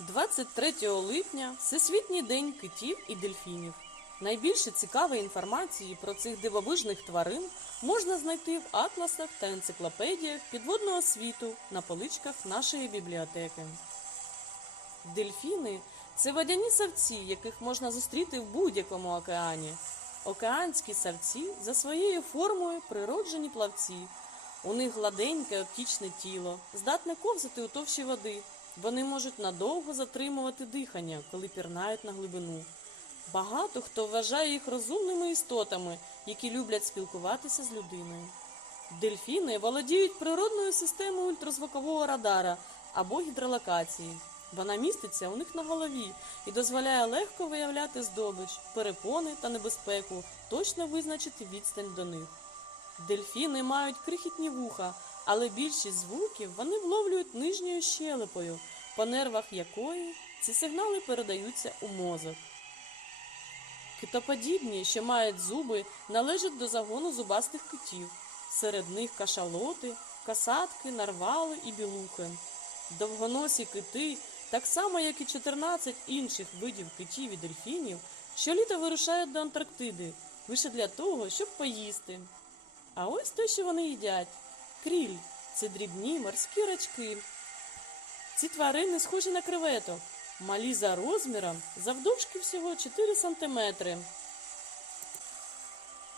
23 липня Всесвітній день китів і дельфінів. Найбільше цікавої інформації про цих дивовижних тварин можна знайти в атласах та енциклопедіях підводного світу на поличках нашої бібліотеки. Дельфіни це водяні савці, яких можна зустріти в будь-якому океані. Океанські савці за своєю формою природжені плавці. У них гладеньке оптічне тіло, здатне ковзати у товщі води. Вони можуть надовго затримувати дихання, коли пірнають на глибину. Багато хто вважає їх розумними істотами, які люблять спілкуватися з людиною. Дельфіни володіють природною системою ультразвукового радара або гідролокації. Вона міститься у них на голові і дозволяє легко виявляти здобич, перепони та небезпеку, точно визначити відстань до них. Дельфіни мають крихітні вуха, але більшість звуків вони вловлюють нижньою щелепою, по нервах якої ці сигнали передаються у мозок. Китоподібні, що мають зуби, належать до загону зубастих китів. Серед них кашалоти, касатки, нарвали і білухи. Довгоносі кити, так само як і 14 інших видів китів і дельфінів, щоліта вирушають до Антарктиди лише для того, щоб поїсти. А ось те, що вони їдять. Кріль це дрібні морські рачки. Ці тварини схожі на креветок, малі за розміром, завдовжки всього 4 сантиметри.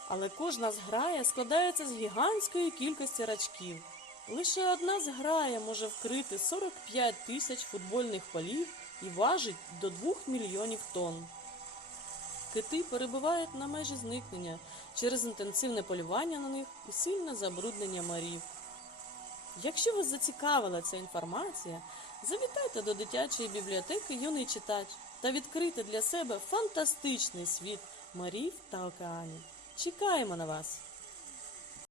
Але кожна зграя складається з гігантської кількості рачків. Лише одна зграя може вкрити 45 тисяч футбольних полів і важить до 2 мільйонів тонн. Кити перебувають на межі зникнення через інтенсивне полювання на них і сильне забруднення морів. Якщо вас зацікавила ця інформація, завітайте до дитячої бібліотеки юний читач та відкрийте для себе фантастичний світ морів та океанів. Чекаємо на вас!